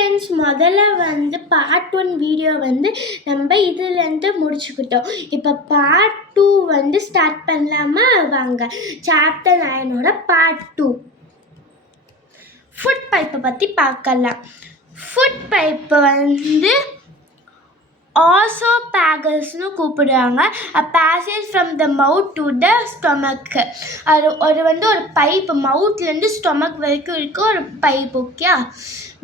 Friends, முதல்ல part 1 video நம்ம இதுலேருந்து முடிச்சுக்கிட்டோம். இப்போ பார்ட் 2 ஸ்டார்ட் பண்ணலாமா? வாங்க. சாப்டர் 9 பார்ட் 2 ஃபுட் பைப்பை பற்றி பார்க்கலாம். ஃபுட் பைப்பை ஆசோபாகஸ்னு கூப்பிடுறாங்க. a passage from the mouth to the stomach. அது ஒரு பைப், மவுத்லேருந்து ஸ்டொமக் வரைக்கும் இருக்க ஒரு pipe. Okay.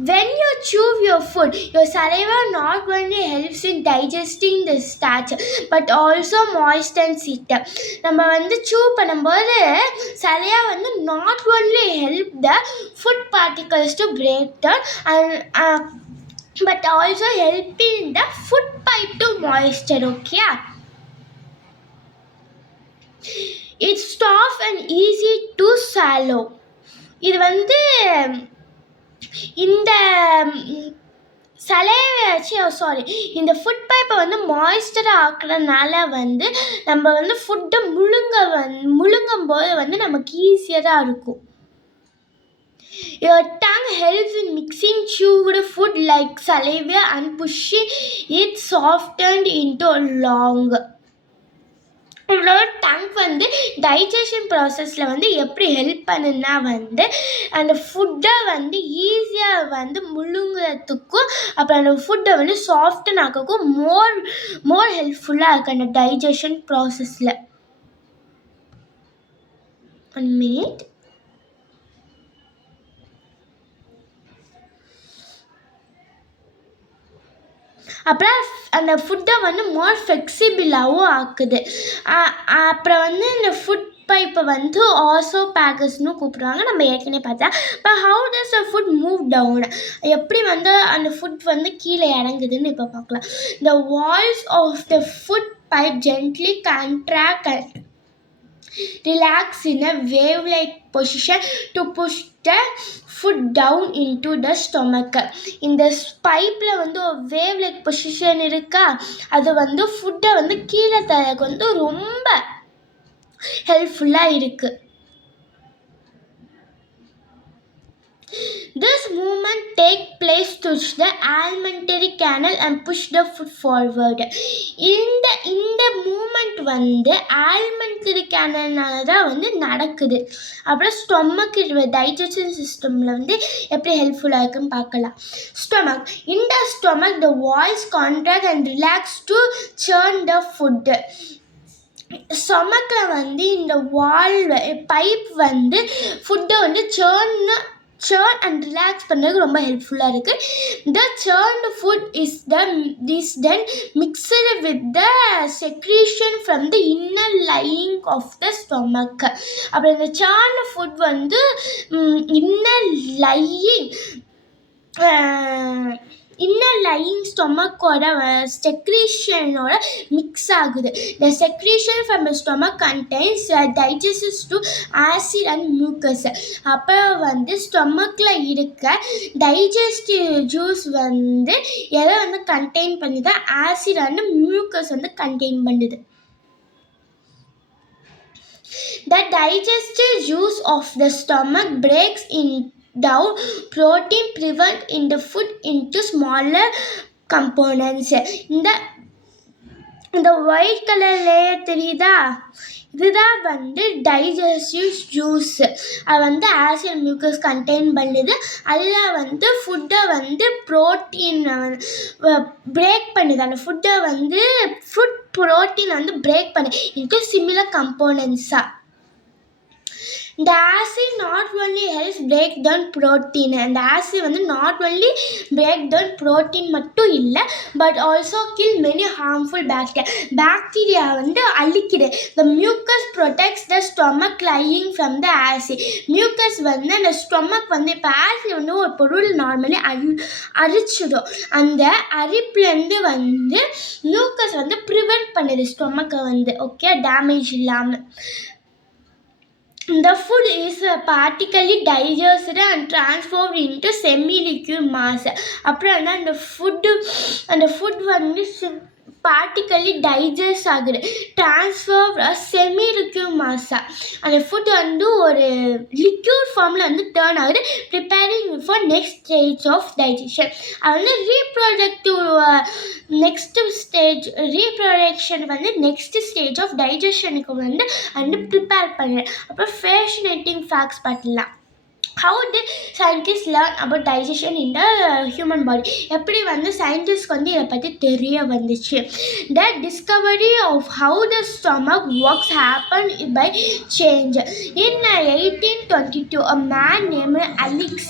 when you chew your food, your saliva not only helps in digesting the starch but also moistens it. நம்ம chew பண்ணும்போது சலையா not only help the food particles to break down and but also helping the food pipe to moisture. Okay, it's soft and easy to swallow. இது இந்த இந்த food பைப்பை moisture ஆக்குறதுனால நம்ம ஃபுட்டை முழுங்கும் போது நமக்கு ஈஸியராக இருக்கும். Your tongue helps in mixing chewed food like saliva and pushing it softened into long. உங்களோட டங் டைஜஷன் ப்ராசஸில் எப்படி ஹெல்ப் பண்ணுன்னா அந்த ஃபுட்டை ஈஸியாக முழுங்குறதுக்கும் அப்புறம் அந்த ஃபுட்டை சாஃப்டன் ஆக்கிறதுக்கும் மோர் ஹெல்ப்ஃபுல்லாக இருக்குது அந்த டைஜஷன் ப்ராசஸில். 1 minute. அப்புறம் அந்த ஃபுட்டை மோர் ஃப்ளெக்சிபிளாகவும் ஆக்குது. அப்புறம் இந்த ஃபுட் பைப்பை ஆசோபாகஸ்னு கூப்பிடுவாங்க. நம்ம ஏற்கனவே பார்த்தா. இப்போ how does the food move down, எப்படி அந்த ஃபுட் கீழே இறங்குதுன்னு இப்போ பார்க்கலாம். The walls of the food pipe gently contract and relax in a wave-like position to push the food down into the stomach. இந்த பைப்பில் ஒரு wave-like position இருக்கா, அது ஃபுட்டை கீழே தரக்கு ரொம்ப ஹெல்ப்ஃபுல்லாக இருக்குது. This movement takes place through the alimentary canal and push the food forward. இந்த மூமெண்ட் alimentary canalனால தான் நடக்குது. அப்புறம் ஸ்டொமக் டைஜஷன் சிஸ்டமில் எப்படி ஹெல்ப்ஃபுல்லாக இருக்குன்னு பார்க்கலாம். Stomach. In the stomach, the walls contract and relax to churn the food. ஸ்டொமக்கில் இந்த வால் பைப் ஃபுட்டை churn and relax பண்ணுறதுக்கு ரொம்ப ஹெல்ப்ஃபுல்லாக இருக்குது. The churned food is then mixed with the secretion from the inner lining of the stomach. அப்புறம் இந்த churned food inner lining ஸ்டொமக்கோட செக்ரீஷனோட மிக்ஸ் ஆகுது. The secretion from the stomach contains digestive to acid and mucus. அப்புறம் ஸ்டொமக்கில் இருக்க digestive juice எதை contain பண்ணுது? Acid and mucus contain பண்ணுது. The digestive juice of the stomach breaks down protein present in the food into smaller components. இந்த white colour layer தெரியுதா? இதுதான் digestive juice. அது acid mucus contain பண்ணுது. அதில் ஃபுட்டை ப்ரோட்டீன் பிரேக் பண்ணுது. அந்த ஃபுட்டை ஃபுட் ப்ரோட்டீனை பிரேக் பண்ணுது into similar components-ஆ. The acid not only helps break down protein, and acid not only break down protein மட்டும் இல்லை, but also kill many harmful bacteria அழிக்குது. The mucus protects the stomach lining from the acid. mucus அந்த stomach இப்போ acid ஒரு பொருள் normally அரிச்சிடும். அந்த அரிப்புலேருந்து mucus prevent பண்ணுது ஸ்டொமக்கை okay damage இல்லாமல். The food is partially digested and transformed into semi-liquid mass. அப்புறம் அந்த food partially digest ஆகுது, ட்ரான்ஸ்ஃபர் செமி லிக்யூட் மாஸா அந்த ஃபுட் வந்து ஒரு லிக்யூட் ஃபார்மில் வந்து டேர்ன் ஆகுது, preparing for next stage of digestion. அது வந்து ரீப்ரொடக்டிவ் நெக்ஸ்ட் ஸ்டேஜ் ரீப்ரொடக்ஷன் வந்து நெக்ஸ்ட் ஸ்டேஜ் ஆஃப் டைஜஷனுக்கு வந்து ப்ரிப்பேர் பண்ணுறேன். அப்புறம் ஃபேஷினேட்டிங் ஃபேக்ட்ஸ் பார்க்கலாம். How did scientists learn about digestion in the human body? எப்படி வந்து சயின்டிஸ்ட்க்கு வந்து இதை பற்றி தெரிய வந்துச்சு. The discovery of how the stomach works happened by change. In 1822, a man named Alex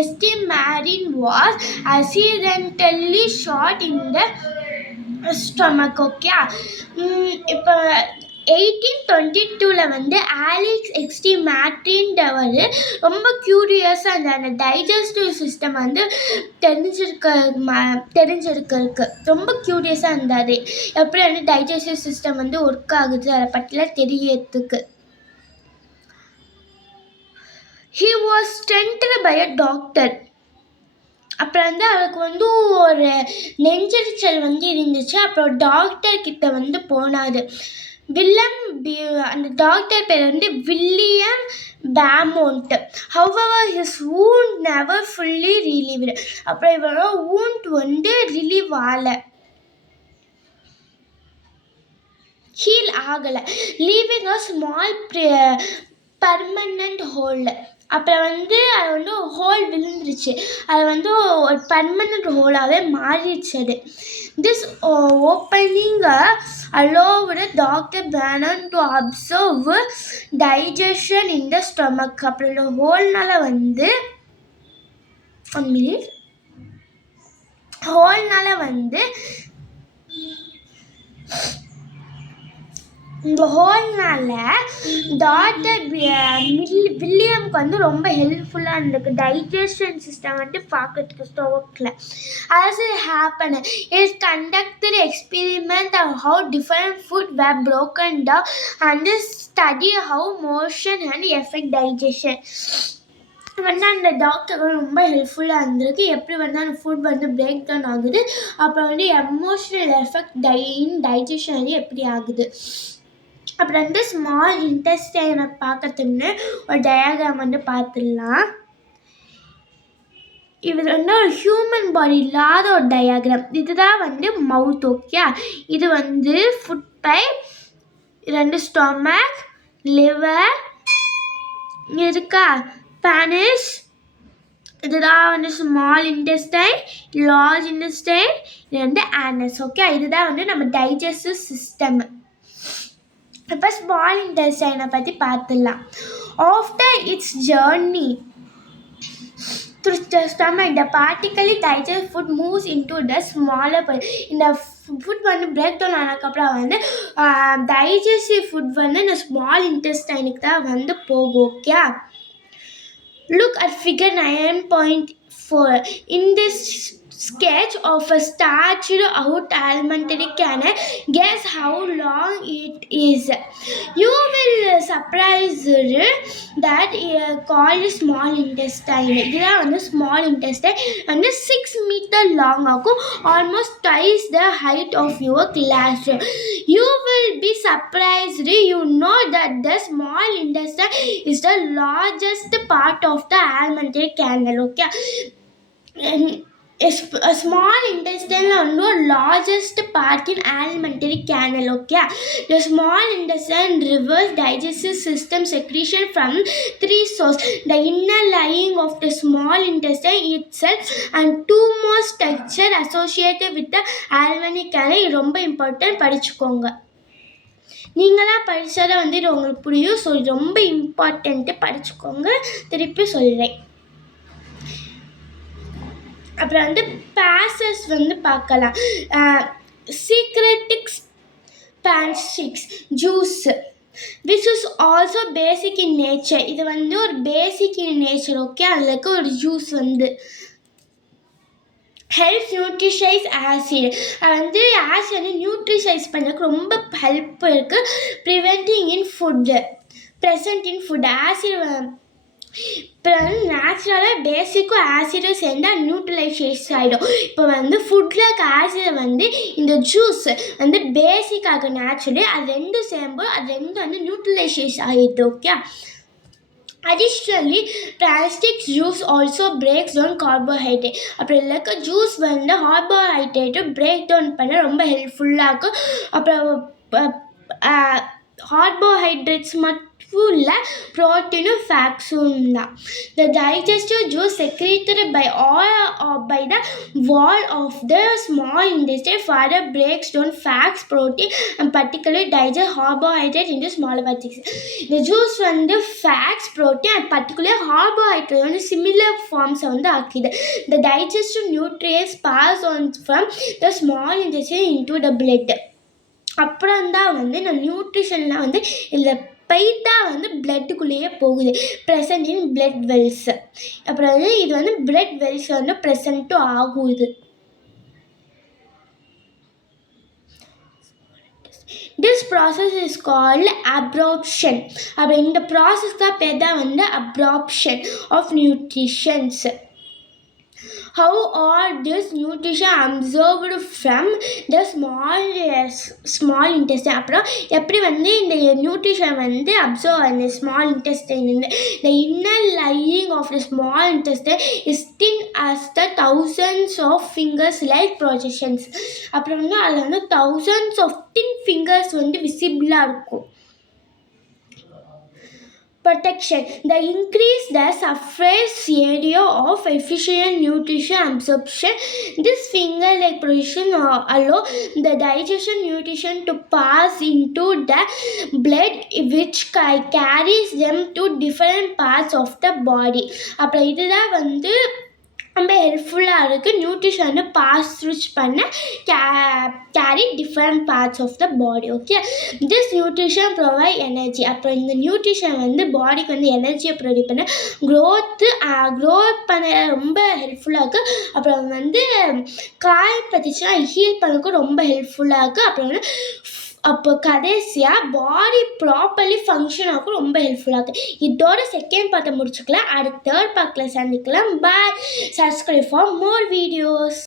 Estimarin was accidentally shot in the stomach. Okay, இப்போ 1822 வந்து Alex எஸ்டிமேரின்றவர் ரொம்ப க்யூரியஸாக அந்த டைஜஸ்டிவ் சிஸ்டம் வந்து தெரிஞ்சிருக்கிறதுக்கு ரொம்ப க்யூரியஸாக இருந்தார். எப்படி வந்து டைஜஸ்டிவ் சிஸ்டம் வந்து ஒர்க் ஆகுது அதை பற்றிலாம் தெரியறதுக்கு. He was treated by a doctor. அப்புறம் வந்து அவருக்கு வந்து ஒரு நெஞ்செரிச்சல் வந்து இருந்துச்சு. அப்புறம் டாக்டர் கிட்ட வந்து போனார். அந்த டாக்டர் பேர் வந்து William பேமோண்ட். However, his wound never fully relieved. அப்புறம் இவரோட wound வந்து ரிலீவ் ஆகலை, ஹீல் ஆகலை, leaving a small permanent whole. அப்புறம் வந்து அது வந்து ஹோல் விழுந்துருச்சு, அது வந்து ஒரு பர்மனண்ட் ஹோலாகவே மாறிடுச்சு அது. This opening allowed Dr. Bannon to observe digestion in the stomach. அப்புறம் இந்த ஹோல்னால வந்து இந்த ஹோல்னால டாக்டர் வில்லியம்க்கு வந்து ரொம்ப ஹெல்ப்ஃபுல்லாக இருந்திருக்கு டைஜஷன் சிஸ்டம் வந்து பார்க்கறதுக்கு ஸ்டொமக்கில். as it happened, it conducted experiment on how different food were broken down and study how motion and affect digestion. வந்து அந்த டாக்டருக்கு ரொம்ப ஹெல்ப்ஃபுல்லாக இருந்திருக்கு, எப்படி வந்து அந்த ஃபுட் வந்து பிரேக் டவுன் ஆகுது, அப்புறம் வந்து எமோஷ்னல் எஃபெக்ட் டைஜஷன் வந்து எப்படி ஆகுது. அப்புறம் வந்து ஸ்மால் இன்டெஸ்டைனை பார்க்கறதுன்னு ஒரு டயாகிராம் வந்து பார்த்துடலாம். இது வந்து ஒரு ஹியூமன் பாடி இல்லாத ஒரு டயாகிராம். இதுதான் வந்து மவுத். ஓகே, இது வந்து ஃபுட் பைப், ரெண்டு ஸ்டொமக், லிவர் இருக்கா, பானிஸ், இதுதான் வந்து ஸ்மால் இன்டெஸ்டைன், லார்ஜ் இன்டெஸ்டைன், இது வந்து ஆனஸ். ஓகே, இதுதான் வந்து நம்ம டைஜஸ்டிவ் சிஸ்டம். இப்போ ஸ்மால் இன்டெஸ்டைனை பற்றி பார்த்துடலாம். After it's journey through the stomach, the partially digested food moves into the smaller part. இந்த ஃபுட் வந்து பிரேக் டவுன் ஆனதுக்கப்புறம் வந்து டைஜஸ்டிவ் ஃபுட் வந்து இந்த ஸ்மால் இன்டெஸ்டைனுக்கு தான் வந்து போகும். Okay, look at figure 9.4. In this sketch of a stretched out alimentary canal, guess how long it is. You will surprised that called small intestine. இதுதான் வந்து small intestine வந்து 6 meter long ஆகும், almost twice the height of your classroom. You will be surprised, you know that the small intestine is the largest part of the alimentary canal. Okay, a small intestine வந்து ஒரு largest part in alimentary canal. Okay, the small intestine reverse digestive system secretion from 3 sources: the inner lining of the small intestine itself and 2 more structure associated with the alimentary canal. இது ரொம்ப important, படிச்சுக்கோங்க. நீங்களாம் படித்தாதான் வந்து இது உங்களுக்கு புரியும். So இது ரொம்ப இம்பார்ட்டண்ட்டு, படிச்சுக்கோங்க. திருப்பி சொல்கிறேன். அப்புறம் வந்து பேசஸ் வந்து பார்க்கலாம். சீக்ரெட்டிக்ஸ் pancreatic juice which is also basic in nature. இது வந்து ஒரு பேசிக் இன் நேச்சர். ஓகே, அதில் இருக்க ஒரு ஜூஸ் வந்து ஹெல்ப் நியூட்ரிஷைஸ் ஆசிட். அது வந்து ஆசிட் வந்து நியூட்ரிஷைஸ் பண்ணுறதுக்கு ரொம்ப ஹெல்ப் இருக்குது. Preventing in food present in food. Acid இப்போ வந்து நேச்சுரலாக பேசிக்கும் ஆசிடும் சேர்ந்தால் நியூட்ரலைசேஸ் ஆகிடும். இப்போ வந்து ஃபுட்டில் இருக்க ஆசிடை வந்து இந்த ஜூஸ் வந்து பேசிக்காக நேச்சுரலி அது ரெண்டும் சேரும்போது அது ரெண்டும் வந்து நியூட்ரலைசேஸ் ஆகிடுது. Okay. Additionally, plastic juice also breaks down carbohydrate. அப்புறம் இல்லைக்க ஜூஸ் வந்து கார்போஹைட்ரேட்டை பிரேக் டவுன் பண்ண ரொம்ப ஹெல்ப்ஃபுல்லாக இருக்கும். அப்புறம் கார்போஹைட்ரேட்ஸ் மட்டும் இல்லை, ப்ரோட்டீனும் ஃபேட்ஸும் தான். The digestive juice secreted by the wall of the small intestine further breaks down fats, protein and particularly digest carbohydrate into smaller particles. The juice வந்து fats, protein and particularly carbohydrate வந்து similar forms வந்து ஆக்குது. The digestive nutrients pass on from the small intestine into the blood. அப்புறம் தான் வந்து இந்த நியூட்ரிஷன்லாம் வந்து இதில் போய்ட்டா வந்து பிளட்டுக்குள்ளேயே போகுது, ப்ரெசன்ட் இன் பிளட் வெல்ஸ். அப்புறம் வந்து இது வந்து பிளட் வெல்ஸ் வந்து ப்ரெசண்ட்டும் ஆகுது. This process is called absorption. அப்புறம் இந்த ப்ராசஸ்க்கு பேர் தான் வந்து absorption of nutritions. How are this nutrition absorbed from the small intestine? அப்புறம் எப்படி வந்து இந்த நியூட்ரிஷன் வந்து அப்சர்வ் அந்த ஸ்மால் இன்டெஸ்டைன் இருந்து the inner lining of the small intestine is thin as the thousands of fingers like projections. அப்புறம் வந்து அதில் வந்து thousands of thin fingers வந்து விசிபிளாக இருக்கும். Protection. The increase the surface area of efficient nutrition absorption. This finger-like position allow the digestion nutrition to pass into the blood, which carries them to different parts of the body. அப்புறம் இதுதான் வந்து ரொம்ப ஹெல்ப்ஃபுல்லாக இருக்குது. Nutrition வந்து pass through பண்ண carry different parts of the body. Okay. This nutrition provide energy. அப்புறம் இந்த நியூட்ரிஷன் வந்து பாடிக்கு வந்து எனர்ஜியை ப்ரொவைட் பண்ண க்ரோத் பண்ண ரொம்ப ஹெல்ப்ஃபுல்லாக இருக்குது. அப்புறம் வந்து காய் பற்றிச்சுன்னா ஹீல் பண்ணக்கும் ரொம்ப ஹெல்ப்ஃபுல்லாக இருக்குது. அப்புறம் வந்து அப்போ கடைசியாக பாடி ப்ராப்பர்லி ஃபங்க்ஷன் ஆகும் ரொம்ப ஹெல்ப்ஃபுல்லாக இருக்குது. இதோட செகண்ட் பார்ட்டை முடிச்சுக்கலாம். அடுத்த தேர்ட் பார்ட்டில் சந்திக்கலாம். Bye. Subscribe for more videos.